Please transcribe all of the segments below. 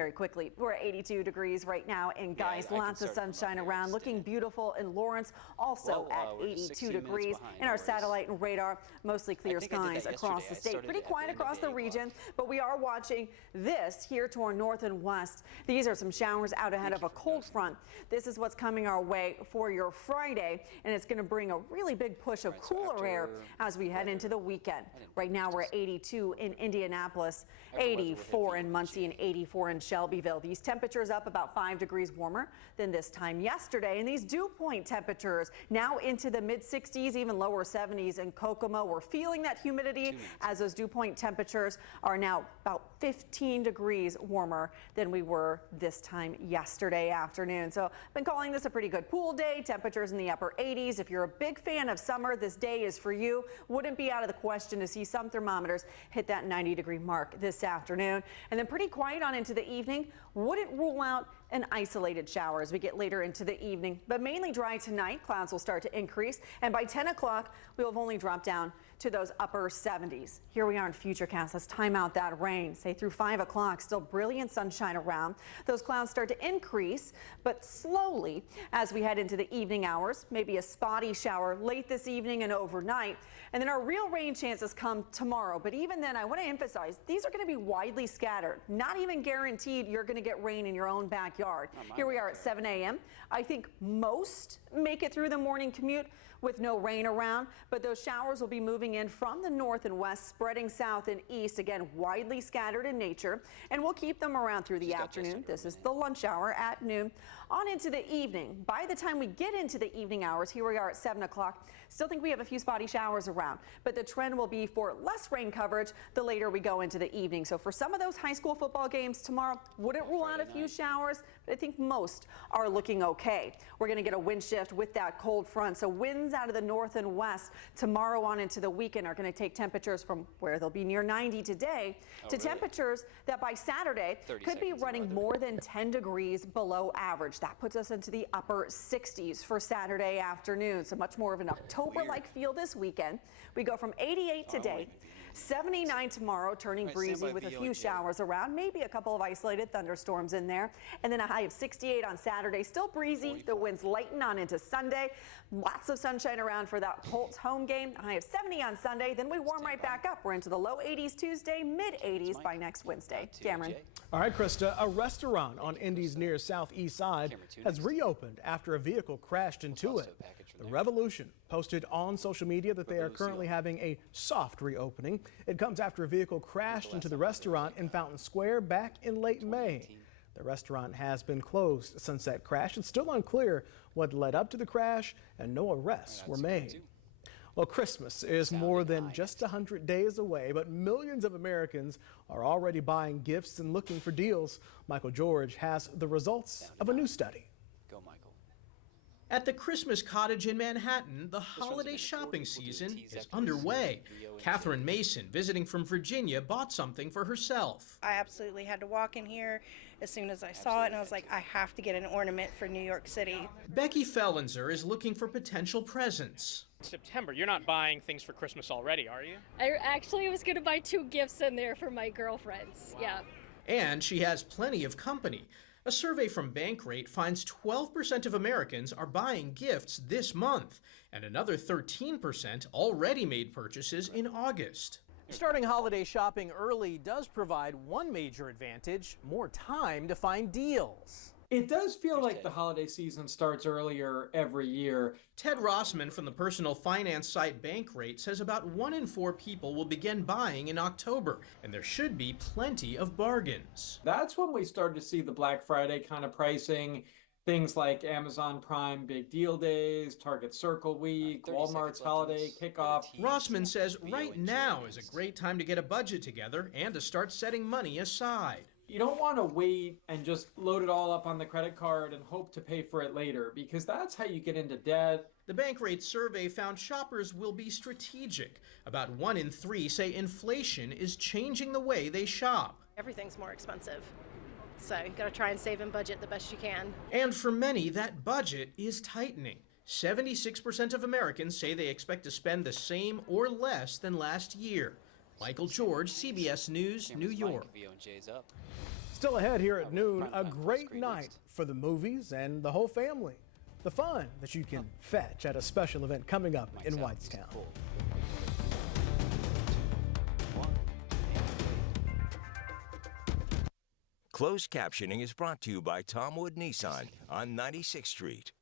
very quickly. We're at 82 degrees right now in Guys. Lots of sunshine around, looking beautiful in Lawrence, also at 82 degrees. In our satellite and radar, mostly clear skies across the state. Pretty quiet across the region, but we are watching this here to our north and west. These are some showers out ahead of a cold front. This is what's coming our way for your Friday, and it's going to bring a really big push of cooler air as we head into the weekend. Right now we're at 82 in Indianapolis, 84 in Muncie, and 84 in Shelbyville. These temperatures up about 5 degrees warmer than this time yesterday, and these dew point temperatures now into the mid 60s, even lower 70s in Kokomo. We're feeling that humidity as those dew point temperatures are now about 15 degrees warmer than we were this time yesterday afternoon. So I've been calling this a pretty good pool day. Temperatures in the upper 80s. If you're a big fan of summer, this day is for you. Wouldn't be out of the question to see some thermometers hit that 90-degree mark this afternoon. And then pretty quiet on into the evening. Wouldn't rule out an isolated shower as we get later into the evening, but mainly dry tonight. Clouds will start to increase, and by 10 o'clock, we'll have only dropped down to those upper 70s. Here we are in Futurecast. Let's time out that rain. Say through 5 o'clock, still brilliant sunshine around. Those clouds start to increase, but slowly as we head into the evening hours. Maybe a spotty shower late this evening and overnight. And then our real rain chances come tomorrow. But even then, I want to emphasize, these are going to be widely scattered. Not even guaranteed you're going to get rain in your own backyard. Here we are at 7 a.m. I think most make it through the morning commute with no rain around, but those showers will be moving in from the north and west, spreading south and east, again, widely scattered in nature, and we'll keep them around through the afternoon. This is the lunch hour at noon. On into the evening. By the time we get into the evening hours, here we are at 7 o'clock, still think we have a few spotty showers around, but the trend will be for less rain coverage the later we go into the evening. So for some of those high school football games tomorrow, wouldn't rule out a few showers, but I think most are looking okay. We're going to get a wind shift with that cold front, so winds out of the north and west tomorrow on into the weekend are going to take temperatures from where they'll be near 90 today to temperatures that by Saturday could be running more than 10 degrees below average. That puts us into the upper 60s for Saturday afternoon, so much more of an October-like feel this weekend. We go from 88 today, 79 tomorrow, turning breezy with a few showers around, maybe a couple of isolated thunderstorms in there, and then a high of 68 on Saturday. Still breezy. The winds lighten on into Sunday. Lots of sunshine around for that Colts home game. A high of 70 on Sunday. Then we warm right back up. We're into the low 80s Tuesday, mid 80s by next Wednesday. Cameron. All right, Krista, a restaurant on Indy's near southeast side has reopened after a vehicle crashed into it. The Revolution posted on social media that they are currently having a soft reopening. It comes after a vehicle crashed into the restaurant in Fountain Square back in late May. The restaurant has been closed since that crash. It's still unclear what led up to the crash, and no arrests were made. Well, Christmas is more than just 100 days away, but millions of Americans are already buying gifts and looking for deals. Michael George has the results of a new study. At the Christmas Cottage in Manhattan, the holiday shopping season is underway. Catherine Mason, visiting from Virginia, bought something for herself. I absolutely had to walk in here as soon as I saw it, and I was like, I have to get an ornament for New York City. Becky Fellenzer is looking for potential presents. September, you're not buying things for Christmas already, are you? I actually was going to buy 2 gifts in there for my girlfriends. Wow. Yeah. And she has plenty of company. A survey from Bankrate finds 12% of Americans are buying gifts this month, and another 13% already made purchases in August. Starting holiday shopping early does provide one major advantage: more time to find deals. It does feel like the holiday season starts earlier every year. Ted Rossman from the personal finance site Bankrate says about 1 in 4 people will begin buying in October, and there should be plenty of bargains. That's when we start to see the Black Friday kind of pricing. Things like Amazon Prime Big Deal Days, Target Circle Week, Walmart's Holiday Kickoff. Rossman says right now is a great time to get a budget together and to start setting money aside. You don't want to wait and just load it all up on the credit card and hope to pay for it later, because that's how you get into debt. The Bankrate survey found shoppers will be strategic. About 1 in 3 say inflation is changing the way they shop. Everything's more expensive, so you got to try and save and budget the best you can. And for many, that budget is tightening. 76% of Americans say they expect to spend the same or less than last year. Michael George, CBS News, New York. Still ahead here at noon, a great night for the movies and the whole family. The fun that you can fetch at a special event coming up in Whitestown. Closed captioning is brought to you by Tom Wood Nissan on 96th Street.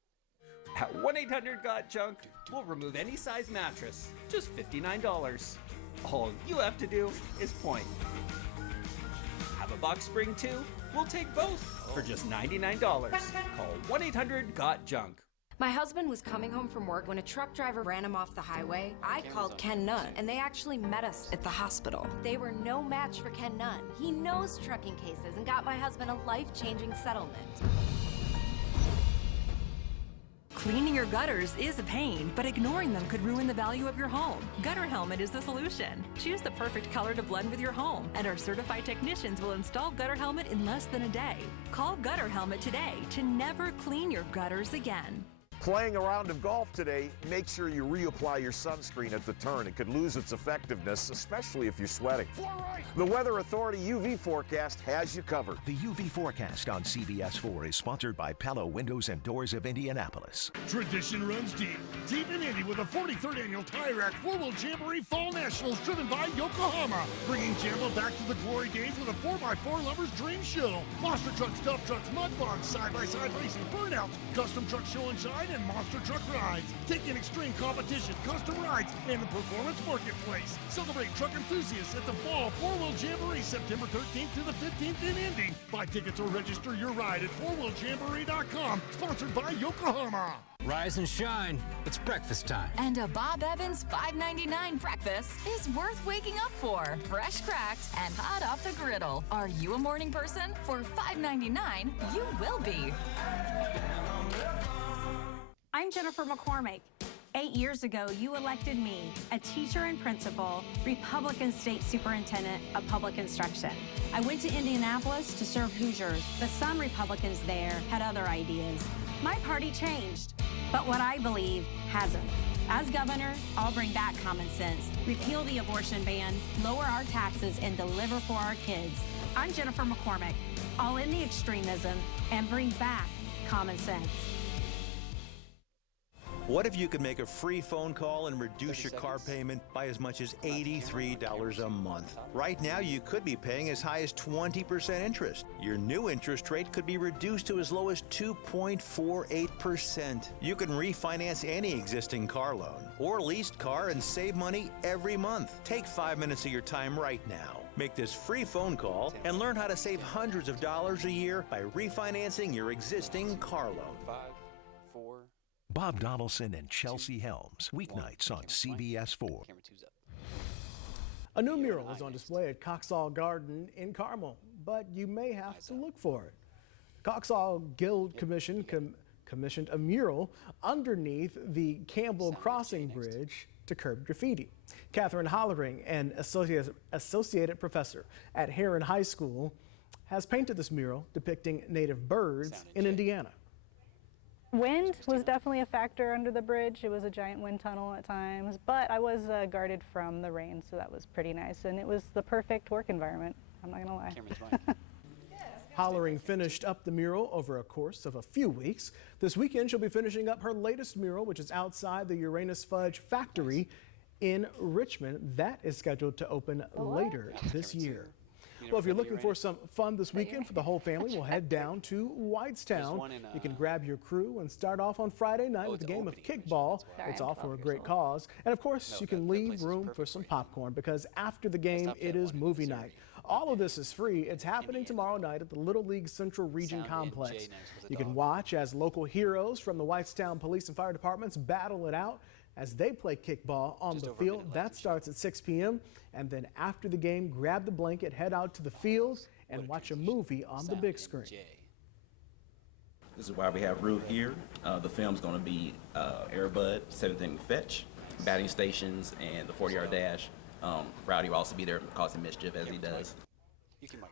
At 1-800-GOT-JUNK, we'll remove any size mattress, just $59. All you have to do is point. Have a box spring too? We'll take both for just $99. Call 1-800-GOT-JUNK. My husband was coming home from work when a truck driver ran him off the highway. I called Ken Nunn, and they actually met us at the hospital. They were no match for Ken Nunn. He knows trucking cases and got my husband a life-changing settlement. Cleaning your gutters is a pain, but ignoring them could ruin the value of your home. Gutter Helmet is the solution. Choose the perfect color to blend with your home, and our certified technicians will install Gutter Helmet in less than a day. Call Gutter Helmet today to never clean your gutters again. Playing a round of golf today, make sure you reapply your sunscreen at the turn. It could lose its effectiveness, especially if you're sweating. The Weather Authority UV forecast has you covered. The UV forecast on CBS4 is sponsored by Palo Windows and Doors of Indianapolis. Tradition runs deep. Deep in Indy with the 43rd Annual Tire Rack 4-Wheel Jamboree Fall Nationals driven by Yokohama. Bringing Jambo back to the glory days with a 4x4 Lovers Dream Show. Monster trucks, dump trucks, mud bogs, side-by-side racing, burnouts, custom truck show and shine, and monster truck rides. Take in extreme competition, custom rides, and the performance marketplace. Celebrate truck enthusiasts at the Fall 4-Wheel Jamboree September 13th to the 15th in Indy. Buy tickets or register your ride at 4wheeljamboree.com. Sponsored by Yokohama. Rise and shine. It's breakfast time. And a Bob Evans $5.99 breakfast is worth waking up for. Fresh cracked and hot off the griddle. Are you a morning person? For $5.99, you will be. I'm Jennifer McCormick. 8 years ago, you elected me, a teacher and principal, Republican State Superintendent of Public Instruction. I went to Indianapolis to serve Hoosiers, but some Republicans there had other ideas. My party changed, but what I believe hasn't. As governor, I'll bring back common sense, repeal the abortion ban, lower our taxes, and deliver for our kids. I'm Jennifer McCormick. I'll end the extremism and bring back common sense. What if you could make a free phone call and reduce your car payment by as much as $83 a month? Right now, you could be paying as high as 20% interest. Your new interest rate could be reduced to as low as 2.48%. You can refinance any existing car loan or leased car and save money every month. Take 5 minutes of your time right now. Make this free phone call and learn how to save hundreds of dollars a year by refinancing your existing car loan. Bob Donaldson and Chelsea Helms, weeknights on CBS4. A new mural is on display at Coxall Garden in Carmel, but you may have to look for it. Coxall Guild Commission commissioned a mural underneath the Campbell Crossing Bridge to curb graffiti. Catherine Hollering, an associate professor at Heron High School, has painted this mural depicting native birds in Indiana. Wind was definitely a factor under the bridge. It was a giant wind tunnel at times, but I was guarded from the rain, so that was pretty nice. And it was the perfect work environment, I'm not gonna lie. Hollering finished up the mural over a course of a few weeks. This weekend, she'll be finishing up her latest mural, which is outside the Uranus Fudge factory in Richmond. That is scheduled to open later this year. Well, if you're looking for some fun this weekend for the whole family, we'll head down to Whitestown. You can grab your crew and start off on Friday night with a game of kickball. It's all for a great cause. And of course, you can leave room for some popcorn because after the game, it is movie night. All of this is free. It's happening tomorrow night at the Little League Central Region Complex. You can watch as local heroes from the Whitestown Police and Fire Departments battle it out as they play kickball on the field. That starts at 6 p.m. And then after the game, grab the blanket, head out to the field, and watch a movie on the big screen. This is why we have Rue here. The film's going to be Air Bud, 7th inning fetch, batting stations, and the 40-yard dash. Rowdy will also be there causing mischief as he does.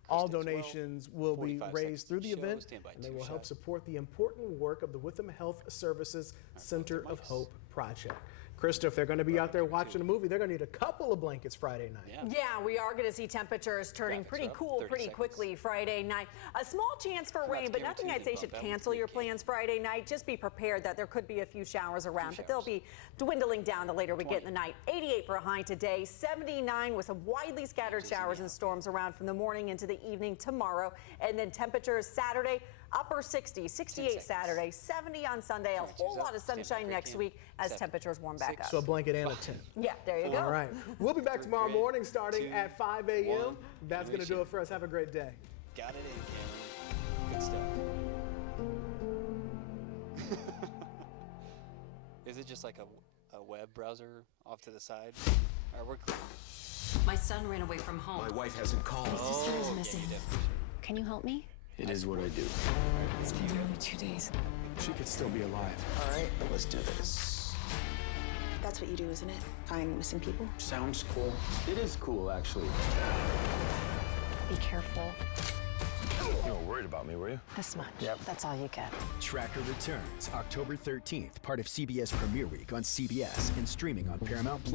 All donations will be raised through the event, and they will help support the important work of the Witham Health Services Center of Hope project. Krista, if they're going to be out there watching a movie, they're going to need a couple of blankets Friday night. Yeah, we are going to see temperatures turning pretty cool pretty quickly Friday night. A small chance for rain, but nothing I'd say should cancel your plans Friday night. Just be prepared that there could be a few showers around, but they'll be dwindling down the later we get in the night. 88 for a high today, 79 with some widely scattered showers and storms around from the morning into the evening tomorrow. And then temperatures Saturday, upper 60s, 68 Saturday, 70 on Sunday, a whole lot of sunshine next week as temperatures warm back up. So a blanket and a tent. Yeah, there you go. All right. We'll be back tomorrow morning starting at 5 a.m. That's going to do it for us. Have a great day. Got it in, Cameron. Good stuff. Is it just like a web browser off to the side? All right, we're clear. My son ran away from home. My wife hasn't called. My sister is missing. Can you help me? It is what I do. It's been only 2 days. She could still be alive. All right, let's do this. That's what you do, isn't it? Find missing people? Sounds cool. It is cool, actually. Be careful. You weren't worried about me, were you? This much. Yep. That's all you get. Tracker returns October 13th, part of CBS Premiere Week on CBS and streaming on Paramount+.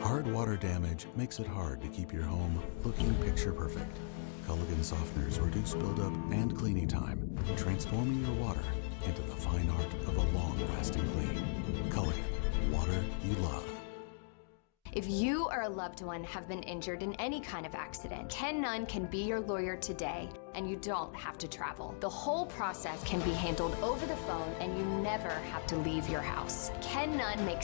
Hard water damage makes it hard to keep your home looking picture perfect. Culligan softeners reduce buildup and cleaning time, transforming your water into the fine art of a long-lasting clean. Culligan, water you love. If you or a loved one have been injured in any kind of accident, Ken Nunn can be your lawyer today, and you don't have to travel. The whole process can be handled over the phone, and you never have to leave your house. Ken Nunn makes